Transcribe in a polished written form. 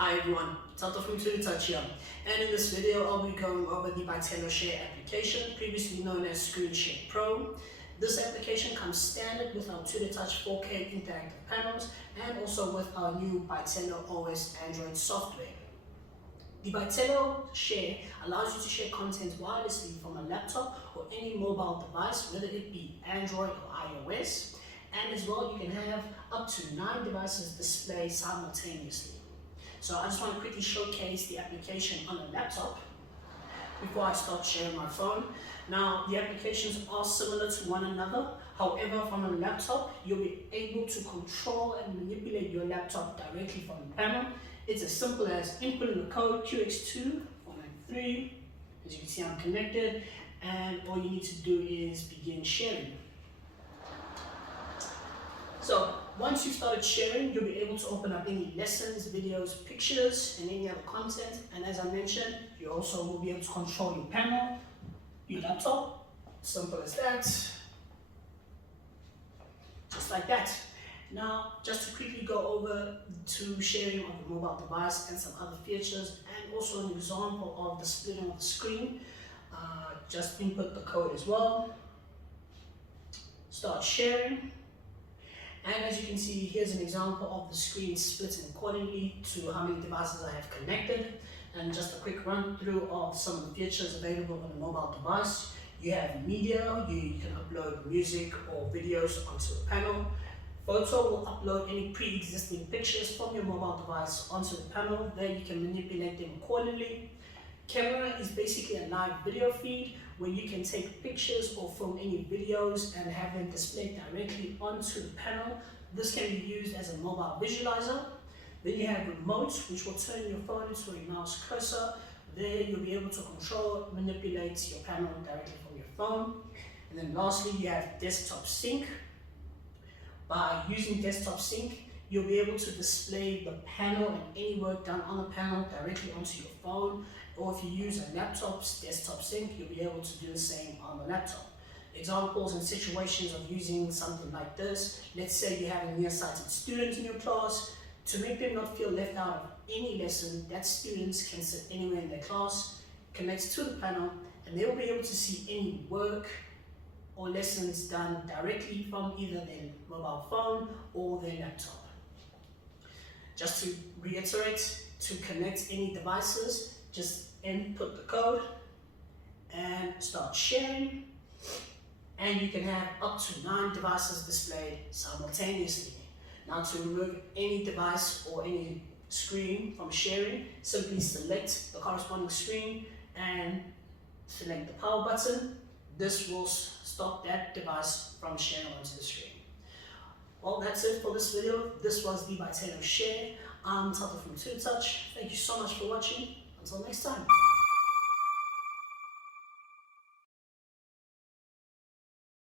Hi everyone, Tato from tutortouch here, and in this video I'll be going over the Bytello Share application, previously known as Screen Share Pro. This application comes standard with our tutortouch 4K interactive panels and also with our new Bytello OS Android software. The Bytello Share allows you to share content wirelessly from a laptop or any mobile device, whether it be Android or iOS, and as well you can have up to 9 devices displayed simultaneously. So I just want to quickly showcase the application on a laptop before I start sharing my phone. Now, the applications are similar to one another. However, from a laptop, you'll be able to control and manipulate your laptop directly from the panel. It's as simple as inputting the code QX2493. As you can see, I'm connected, and all you need to do is begin sharing. So once you've started sharing, you'll be able to open up any lessons, videos, pictures, and any other content. And as I mentioned, you also will be able to control your panel, your laptop. Simple as that. Just like that. Now, just to quickly go over to sharing on the mobile device and some other features, and also an example of the splitting of the screen. Just input the code as well. Start sharing. And as you can see, here's an example of the screen splitting accordingly to how many devices I have connected. And just a quick run through of some of the features available on a mobile device. You have media, you can upload music or videos onto a panel. Photo will upload any pre-existing pictures from your mobile device onto the panel. There you can manipulate them accordingly. Camera is basically a live video feed where you can take pictures or film any videos and have them displayed directly onto the panel. This can be used as a mobile visualizer. Then you have remotes, which will turn your phone into a mouse cursor. There you'll be able to control, manipulate your panel directly from your phone. And then lastly, you have desktop sync. By using desktop sync, you'll be able to display the panel and any work done on the panel directly onto your phone. Or if you use a laptop's desktop sync, you'll be able to do the same on the laptop. Examples and situations of using something like this. Let's say you have a nearsighted student in your class. To make them not feel left out of any lesson, that students can sit anywhere in their class, connect to the panel, and they will be able to see any work or lessons done directly from either their mobile phone or their laptop. Just to reiterate, to connect any devices, just input the code and start sharing, and you can have up to 9 devices displayed simultaneously. Now, to remove any device or any screen from sharing, simply select the corresponding screen and select the power button. This will stop that device from sharing onto the screen. Well, that's it for this video. This was the Bytello Share. I'm Tato from tutortouch. Thank you so much for watching. Until next time.